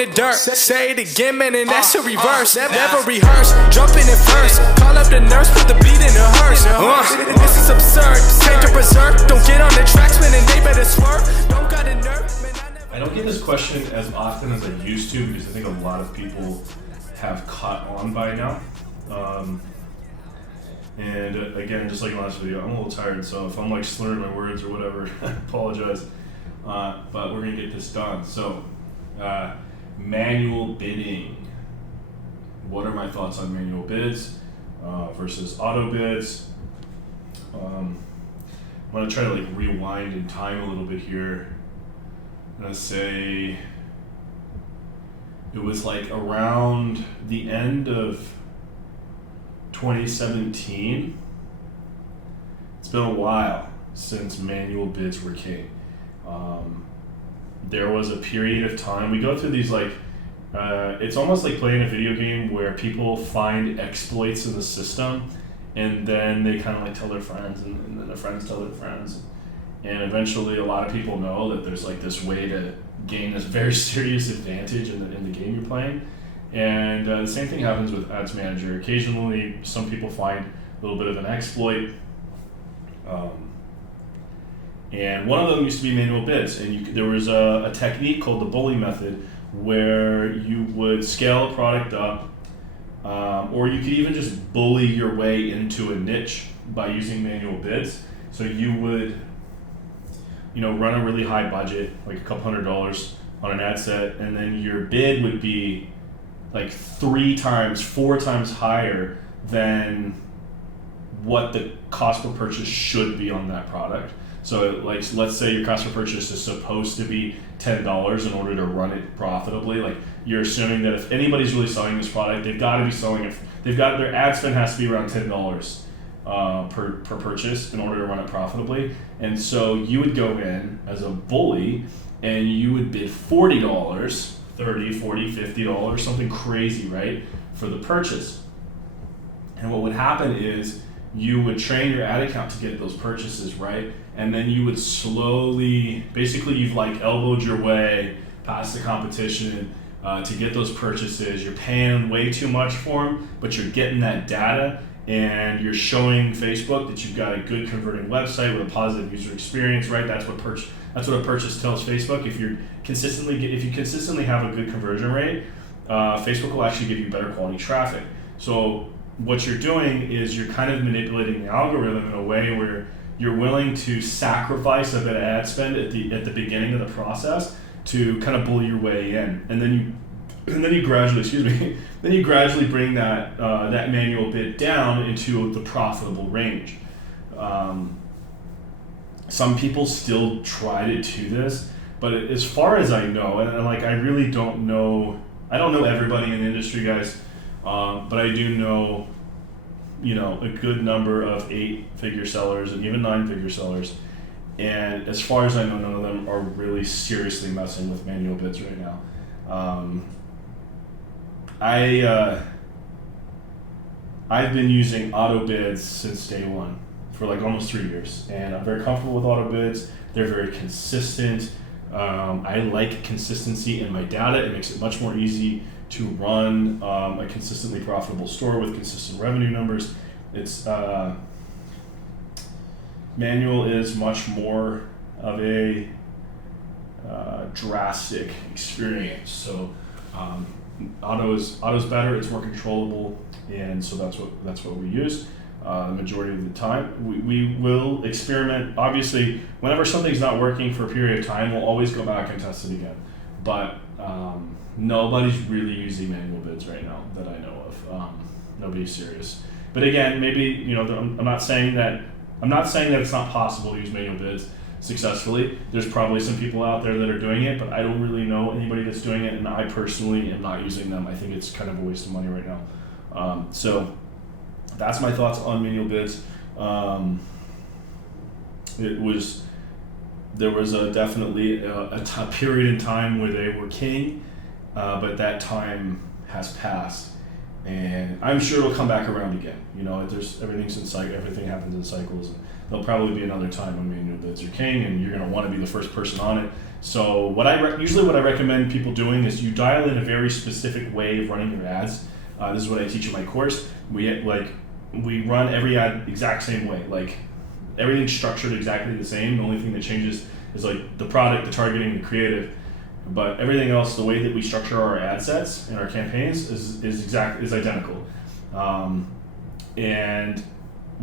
in the dirt. Say it again, man, and that's a reverse. Never rehearse, jumping in first. Call up the nurse, put the beat in the hearse. This is absurd, change to berserk. Don't get on the tracks, man, and they better swerve. Don't got a nerve, man. I don't get this question as often as I used to because I think a lot of people have caught on by now. And again, just like in the last video, I'm a little tired, so if I'm like slurring my words or whatever, I apologize. But we're gonna get this done. So, manual bidding. What are my thoughts on manual bids versus auto bids? I'm gonna try to like rewind in time a little bit here. I'm gonna say it was like around the end of 2017. It's been a while since manual bids were king. There was a period of time, we go through these like, it's almost like playing a video game where people find exploits in the system and then they kind of like tell their friends and then their friends tell their friends. And eventually a lot of people know that there's like this way to gain this very serious advantage in the game you're playing. And the same thing happens with Ads Manager. Occasionally, some people find a little bit of an exploit. And one of them used to be manual bids. And there was a technique called the bully method where you would scale a product up, or you could even just bully your way into a niche by using manual bids. So you would, run a really high budget, like a couple $100 on an ad set, and then your bid would be like 3 times, 4 times higher than what the cost per purchase should be on that product. So like, let's say your cost per purchase is supposed to be $10 in order to run it profitably. Like you're assuming that if anybody's really selling this product, they've got to be selling it. Their ad spend has to be around $10 per purchase in order to run it profitably. And so you would go in as a bully and you would bid $40, $30, $40, $50, something crazy, right, for the purchase. And what would happen is you would train your ad account to get those purchases, right? And then you would slowly, basically you've like elbowed your way past the competition to get those purchases. You're paying way too much for them, but you're getting that data and you're showing Facebook that you've got a good converting website with a positive user experience, right? That's what a purchase tells Facebook. If you consistently have a good conversion rate, Facebook will actually give you better quality traffic. So what you're doing is you're kind of manipulating the algorithm in a way where you're willing to sacrifice a bit of ad spend at the beginning of the process to kind of bully your way in, and then you gradually bring that manual bid down into the profitable range. Some people still try to do this, but as far as I know, and like I really don't know, I don't know everybody in the industry, guys, but I do know, a good number of 8-figure sellers and even 9-figure sellers. And as far as I know, none of them are really seriously messing with manual bids right now. I've been using auto bids since day one for like almost 3 years, and I'm very comfortable with auto bids. They're very consistent. I like consistency in my data. It makes it much more easy to run a consistently profitable store with consistent revenue numbers. It's manual is much more of a drastic experience. So auto's better. It's more controllable, and so that's what we use the majority of the time. We will experiment. Obviously, whenever something's not working for a period of time, we'll always go back and test it again. But nobody's really using manual bids right now that I know of. Nobody's serious. But again, maybe I'm not saying that it's not possible to use manual bids successfully. There's probably some people out there that are doing it, but I don't really know anybody that's doing it, and I personally am not using them. I think it's kind of a waste of money right now. So that's my thoughts on manual bids. There was definitely a period in time where they were king, but that time has passed, and I'm sure it'll come back around again. Everything happens in cycles. And there'll probably be another time when manual bids are king, and you're going to want to be the first person on it. So usually what I recommend people doing is you dial in a very specific way of running your ads. This is what I teach in my course. We run every ad exact same way. Like everything's structured exactly the same. The only thing that changes is like the product, the targeting, the creative. But everything else, the way that we structure our ad sets and our campaigns is identical. And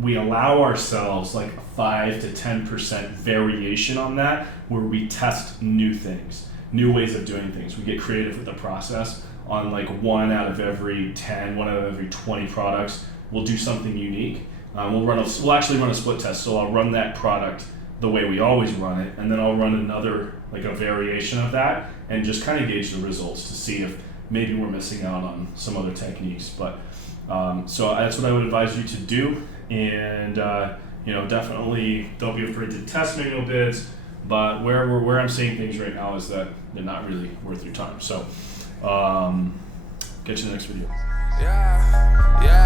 we allow ourselves like a 5 to 10% variation on that, where we test new things, new ways of doing things. We get creative with the process. On like 1 out of every 10, 1 out of every 20 products, we'll do something unique. We'll actually run a split test. So I'll run that product the way we always run it, and then I'll run another, like a variation of that, and just kind of gauge the results to see if maybe we're missing out on some other techniques. But so that's what I would advise you to do. And definitely don't be afraid to test manual bids. But where I'm seeing things right now is that they're not really worth your time. So catch you in the next video. Yeah, yeah.